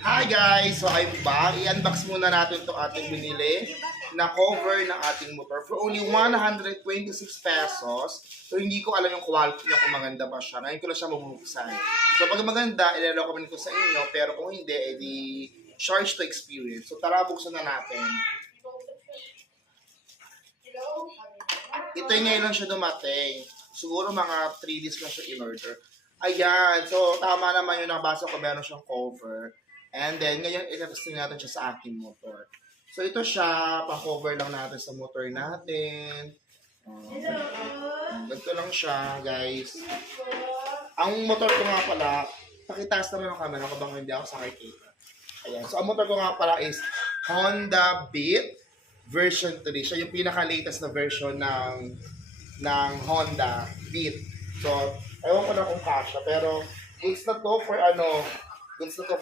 Hi guys! So I'm back. I-unbox muna natin itong ating binili na cover ng ating motor for only 126 pesos. So hindi ko alam yung quality niya kung maganda ba siya. Ngayon ko na siya mabubuksan. So pag maganda, i-recommend ko sa inyo. Pero kung hindi, edi charge to experience. So tara, buksan na natin. Ito yung ngayon lang siya dumating. Siguro mga 3 days lang siya in-order. Ayan. So tama naman yung nabasa ko. Meron siyang cover. And then, ngayon, i-testing natin siya sa aking motor. So, ito siya. Pa-cover lang natin sa motor natin. Ganito lang siya, guys. Ang motor ko nga pala, pakitaas naman ang camera ko bang hindi ako sakikita. Ayan. So, ang motor ko nga pala is Honda Beat version 3. Siya yung pinaka-latest na version ng Honda Beat. So, ewan ko na kung kasha. Pero, goods na to for goods na to